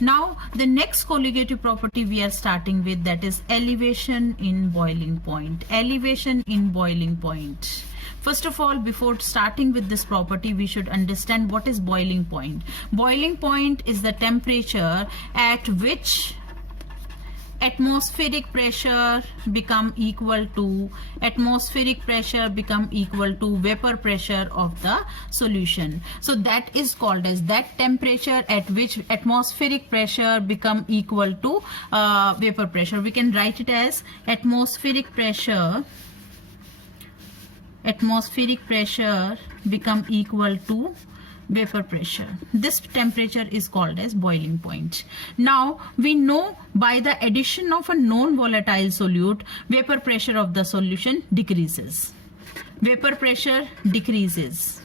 Now the next colligative property we are starting with, that is elevation in boiling point. Elevation in boiling point. First of all, before starting with this property, we should understand what is boiling point. Boiling point is the temperature at which atmospheric pressure become equal to vapor pressure of the solution. So that is called as that temperature at which atmospheric pressure become equal to vapor pressure. We can write it as atmospheric pressure become equal to vapor pressure. This temperature is called as boiling point. Now we know by the addition of a non-volatile solute, vapor pressure of the solution decreases. Vapor pressure decreases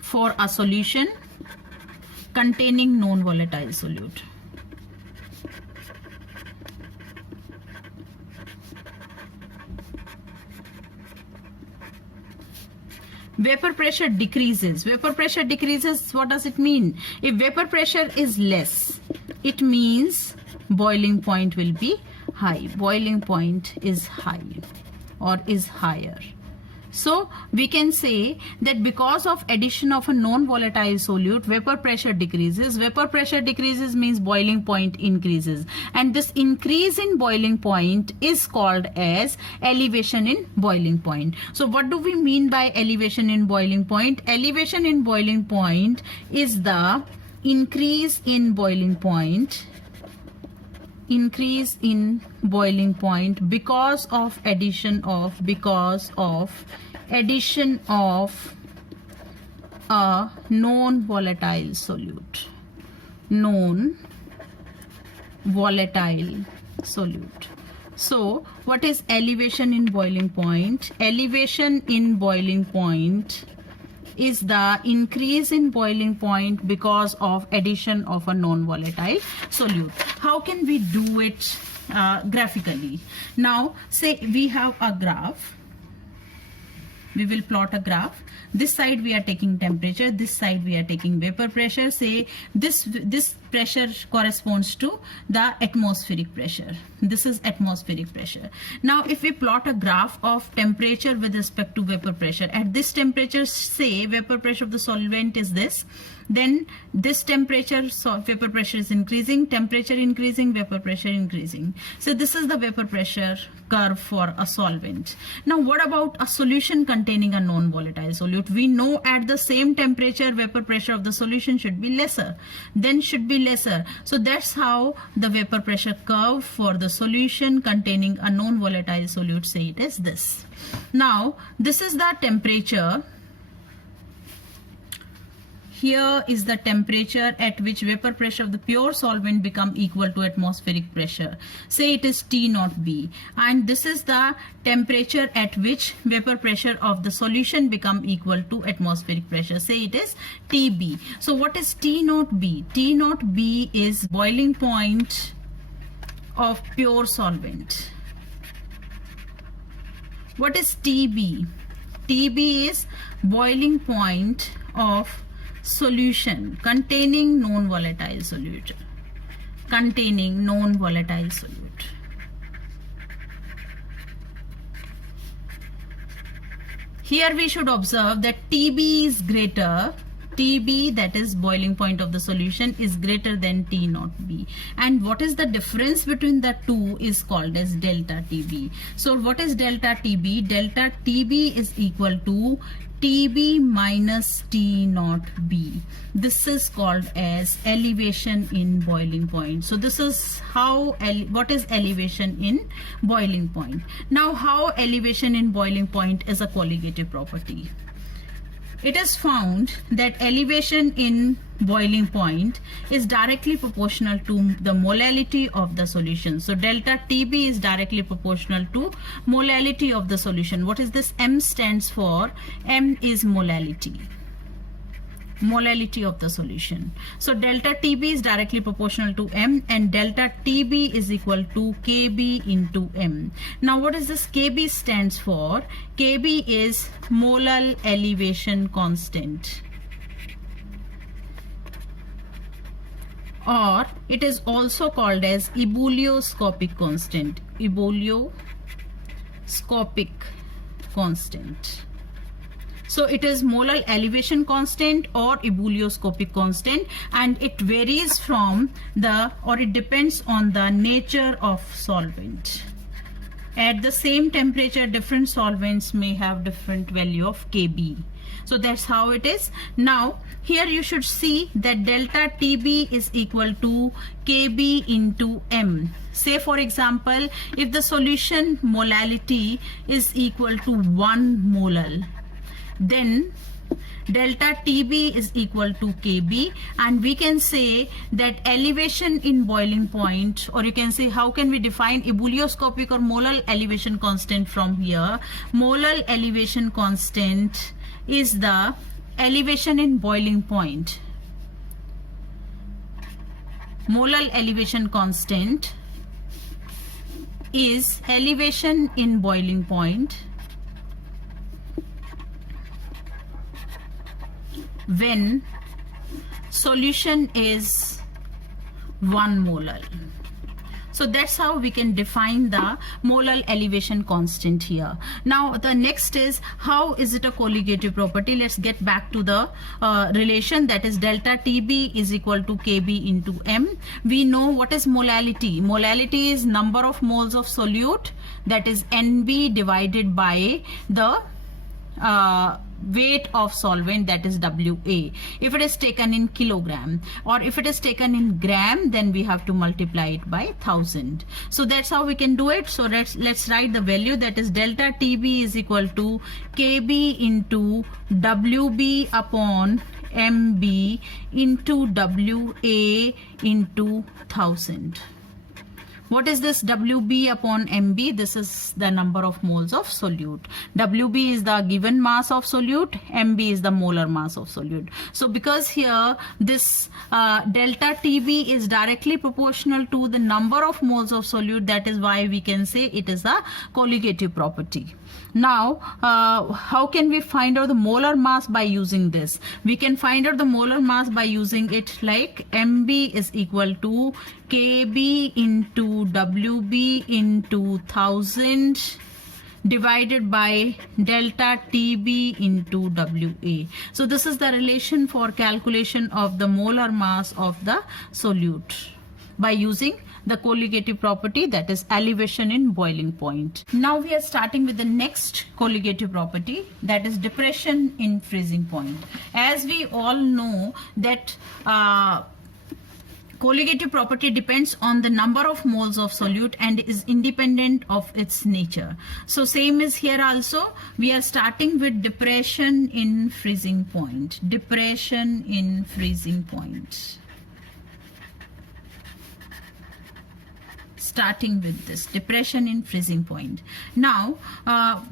for a solution containing non-volatile solute. Vapor pressure decreases. Vapor pressure decreases, what does it mean? If vapor pressure is less, it means boiling point will be high. Boiling point is high or is higher. So we can say that because of addition of a non-volatile solute, vapor pressure decreases. Vapor pressure decreases means boiling point increases. And this increase in boiling point is called as elevation in boiling point. So what do we mean by elevation in boiling point? Elevation in boiling point is the increase in boiling point. Increase in boiling point because of addition of a non-volatile solute. Non-volatile solute. So what is elevation in boiling point? Elevation in boiling point is the increase in boiling point because of addition of a non-volatile solute. How can we do it graphically? Now say we have a graph. We will plot a graph. This side we are taking temperature, this side we are taking vapor pressure. Say this pressure corresponds to the atmospheric pressure. This is atmospheric pressure. Now if we plot a graph of temperature with respect to vapor pressure, at this temperature, say vapor pressure of the solvent is this, then this temperature, so vapor pressure is increasing, temperature increasing, vapor pressure increasing. So this is the vapor pressure curve for a solvent. Now what about a solution containing a non-volatile solute? We know at the same temperature vapor pressure of the solution should be lesser, then should be lesser. So that's how the vapor pressure curve for the solution containing a non-volatile solute, say it is this. Now this is the temperature. Here is the temperature at which vapor pressure of the pure solvent become equal to atmospheric pressure. Say it is T0B, and this is the temperature at which vapor pressure of the solution become equal to atmospheric pressure. Say it is TB. So what is T0B? T0B is boiling point of pure solvent. What is TB? TB is boiling point of solution containing non-volatile solute. Containing non-volatile solute. Here we should observe that TB is greater. TB, that is boiling point of the solution, is greater than T0B. And what is the difference between the two is called as delta TB. So what is delta TB? Delta TB is equal to TB minus T0B. This is called as elevation in boiling point. So this is how, what is elevation in boiling point. Now how elevation in boiling point is a colligative property. It is found that elevation in boiling point is directly proportional to the molality of the solution. So delta TB is directly proportional to molality of the solution. What is this? M stands for? M is molality. Molality of the solution. So delta TB is directly proportional to M, and delta TB is equal to KB into M. Now what is this? KB stands for? KB is molar elevation constant. or it is also called as ebullioscopic constant. Ebullioscopic constant. So it is molar elevation constant or ebullioscopic constant, and it varies from the, or it depends on the nature of solvent. At the same temperature, different solvents may have different value of Kb. So that's how it is. Now here you should see that delta Tb is equal to Kb into M. Say for example, if the solution molality is equal to 1 molal, then delta Tb is equal to Kb, and we can say that elevation in boiling point, or you can say how can we define ebullioscopic or molar elevation constant from here. Molar elevation constant is the elevation in boiling point. Molar elevation constant is elevation in boiling point when solution is 1 molar. So that's how we can define the molar elevation constant here. Now the next is, how is it a colligative property? Let's get back to the relation, that is delta Tb is equal to Kb into M. We know what is molality. Molality is number of moles of solute, that is Nb divided by the weight of solvent, that is Wa. If it is taken in kilogram, or if it is taken in gram, then we have to multiply it by 1000. So that's how we can do it. So let's write the value, that is delta Tb is equal to Kb into Wb upon Mb into Wa into 1000. What is this Wb upon Mb? This is the number of moles of solute. Wb is the given mass of solute, Mb is the molar mass of solute. So because here this delta Tb is directly proportional to the number of moles of solute, that is why we can say it is a colligative property. Now how can we find out the molar mass by using this? We can find out the molar mass by using it like Mb is equal to Kb into Wb into 1000 divided by delta Tb into Wa. So this is the relation for calculation of the molar mass of the solute by using the colligative property, that is elevation in boiling point. Now we are starting with the next colligative property, that is depression in freezing point. As we all know that colligative property depends on the number of moles of solute and is independent of its nature. So same is here also. We are starting with depression in freezing point. Depression in freezing point. Starting with this depression in freezing point. Now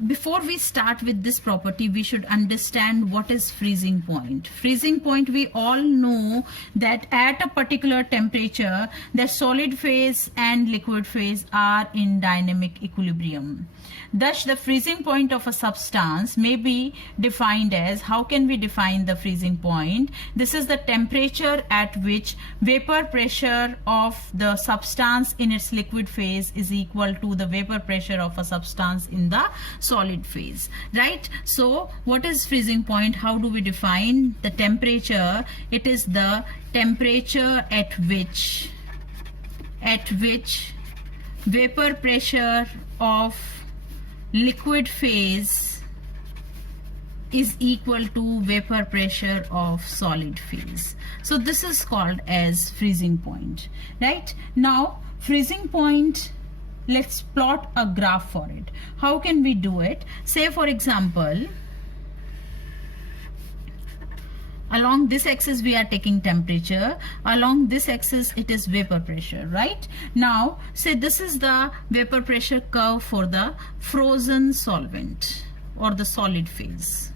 before we start with this property, we should understand what is freezing point. Freezing point, we all know that at a particular temperature the solid phase and liquid phase are in dynamic equilibrium. Thus the freezing point of a substance may be defined as, how can we define the freezing point? This is the temperature at which vapor pressure of the substance in its liquid phase is equal to the vapor pressure of a substance in the solid phase, right? So what is freezing point? How do we define the temperature? It is the temperature at which vapor pressure of liquid phase is equal to vapor pressure of solid phase. So this is called as freezing point, right? Now freezing point, let's plot a graph for it. How can we do it? Say for example, along this axis we are taking temperature, along this axis it is vapor pressure, right? Now say this is the vapor pressure curve for the frozen solvent or the solid phase.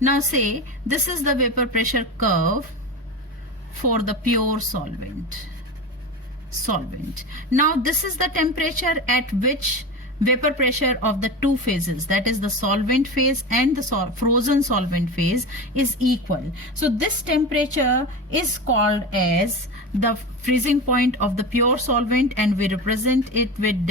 Now say this is the vapor pressure curve for the pure solvent. Now this is the temperature at which vapor pressure of the two phases, that is the solvent phase and the frozen solvent phase, is equal. So this temperature is called as the freezing point of the pure solvent, and we represent it with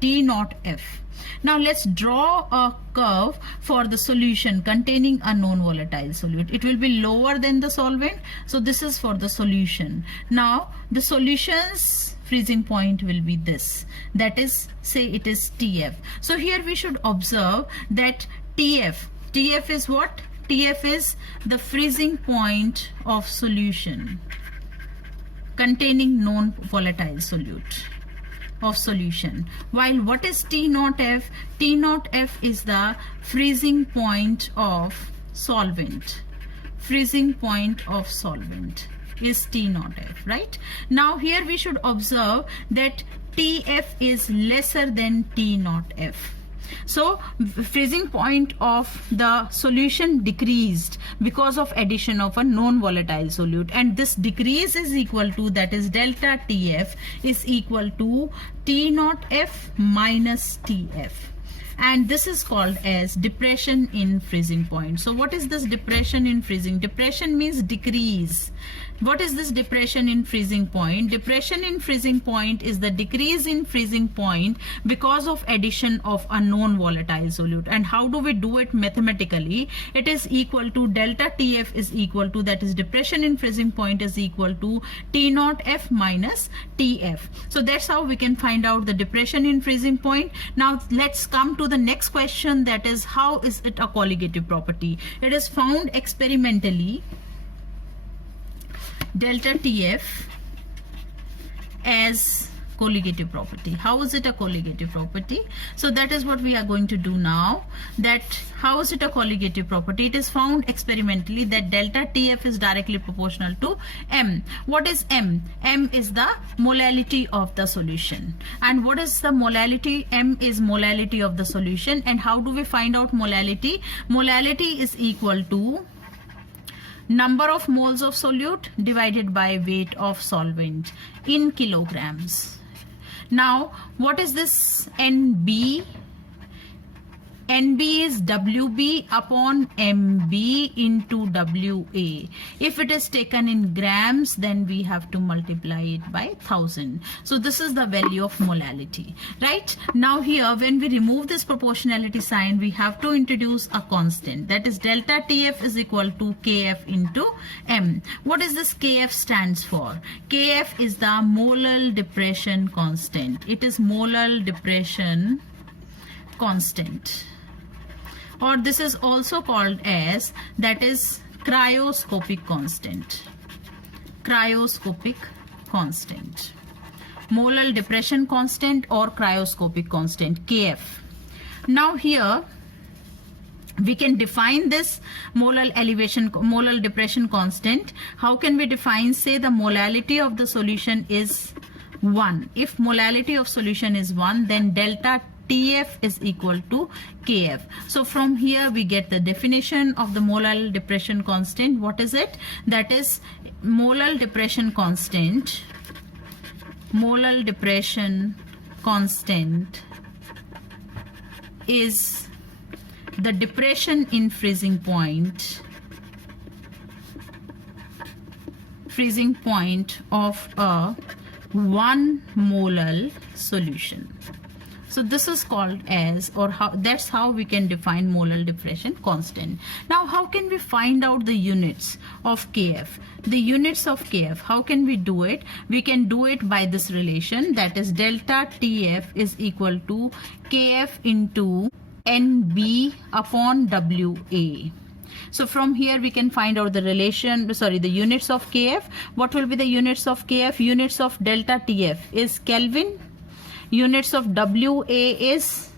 T naught F. Now let's draw a curve for the solution containing a non-volatile solute. It will be lower than the solvent, so this is for the solution. Now the solution's freezing point will be this, that is, say it is TF. So here we should observe that TF is what? TF is the freezing point of solution containing non-volatile solute of solution. While what is T naught F? T naught F is the freezing point of solvent. Freezing point of solvent is T naught F, right? Now here we should observe that TF is lesser than T naught F. So freezing point of the solution decreased because of addition of a non-volatile solute, and this decrease is equal to, that is delta TF is equal to T naught F minus TF. And this is called as depression in freezing point. So what is this depression in freezing? Depression means decrease. What is this depression in freezing point? Depression in freezing point is the decrease in freezing point because of addition of a non-volatile solute. And how do we do it mathematically? It is equal to delta TF is equal to, that is depression in freezing point is equal to T naught F minus TF. So that's how we can find out the depression in freezing point. Now let's come to the next question, that is, how is it a colligative property? It is found experimentally delta TF as colligative property. How is it a colligative property? So that is what we are going to do now. That how is it a colligative property? It is found experimentally that delta TF is directly proportional to M. What is M? M is the molality of the solution. And what is the molality? M is molality of the solution. And how do we find out molality? Molality is equal to number of moles of solute divided by weight of solvent in kilograms. Now what is this NB? NB is WB upon MB into WA. If it is taken in grams, then we have to multiply it by 1000. So this is the value of molality, right? Now here, when we remove this proportionality sign, we have to introduce a constant, that is delta TF is equal to KF into M. What is this KF stands for? KF is the molar depression constant. It is molar depression constant, or this is also called as, that is, cryoscopic constant. Cryoscopic constant, molar depression constant or cryoscopic constant, KF. Now here we can define this molar depression constant. How can we define? Say the molality of the solution is 1. If molality of solution is 1, then delta TF is equal to KF. So from here we get the definition of the molar depression constant. What is it? That is molar depression constant. Molar depression constant is the depression in freezing point of a 1 molar solution. So this is called as, or how, that's how we can define molar depression constant. Now how can we find out the units of KF? The units of KF, how can we do it? We can do it by this relation, that is delta TF is equal to KF into NB upon WA. So from here we can find out the relation, the units of KF. What will be the units of KF? Units of delta TF is Kelvin. Units of WA is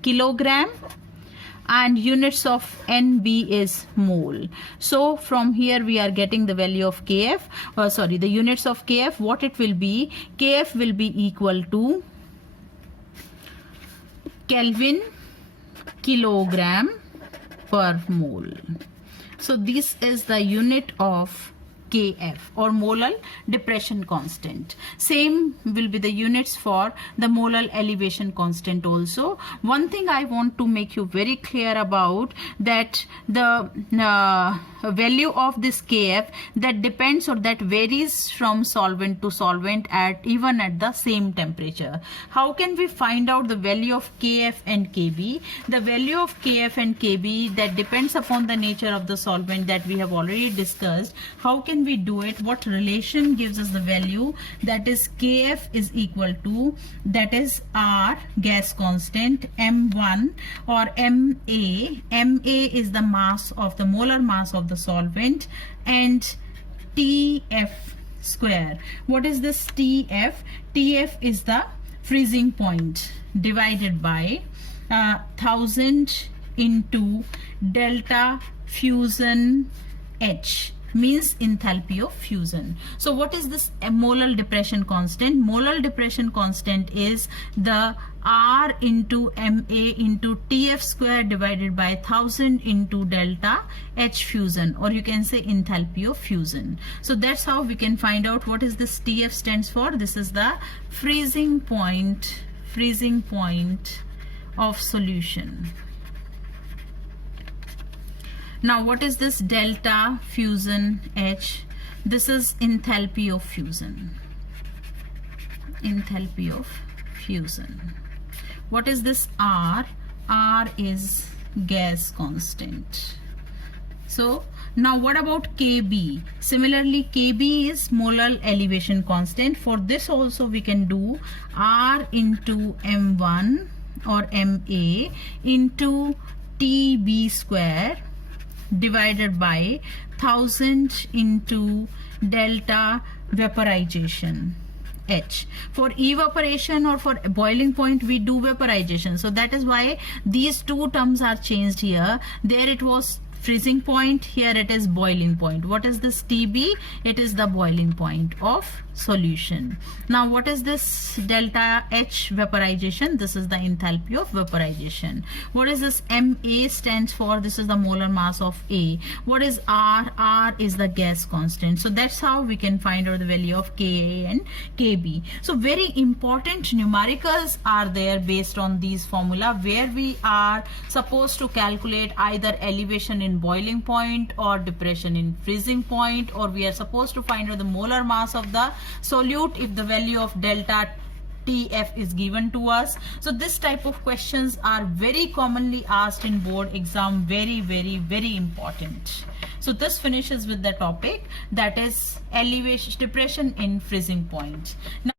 kilogram, and units of NB is mole. So from here we are getting the value of KF, the units of KF. What it will be? KF will be equal to Kelvin kilogram per mole. So this is the unit of Kf or molar depression constant. Same will be the units for the molar elevation constant also. One thing I want to make you very clear about, that the value of this Kf that depends or that varies from solvent to solvent at even at the same temperature. How can we find out the value of Kf and Kb? The value of Kf and Kb that depends upon the nature of the solvent that we have already discussed. How can we do it? What relation gives us the value? That is Kf is equal to, that is R gas constant, M1 or Ma. Ma is the mass of the molar mass of the solvent, and Tf square. What is this Tf? Tf is the freezing point divided by 1000 into delta fusion H, means enthalpy of fusion. So what is this molar depression constant? Molar depression constant is the R into Ma into Tf square divided by 1000 into delta H fusion, or you can say enthalpy of fusion. So that's how we can find out what is this Tf stands for. This is the freezing point of solution. Now what is this delta fusion H? This is enthalpy of fusion. Enthalpy of fusion. What is this R? R is gas constant. So now what about Kb? Similarly, Kb is molar elevation constant. For this also we can do R into M1 or Ma into Tb square divided by 1000 into delta vaporization H. For evaporation or for boiling point we do vaporization. So that is why these two terms are changed here. There it was freezing point, here it is boiling point. What is this Tb? It is the boiling point of solution. Now what is this delta H vaporization? This is the enthalpy of vaporization. What is this Ma stands for? This is the molar mass of A. What is R? R is the gas constant. So that's how we can find out the value of Ka and Kb. So very important numericals are there based on these formula, where we are supposed to calculate either elevation in boiling point or depression in freezing point, or we are supposed to find out the molar mass of the solute if the value of delta Tf is given to us. So this type of questions are very commonly asked in board exam. Very, very, very important. So this finishes with the topic, that is elevation depression in freezing point. Now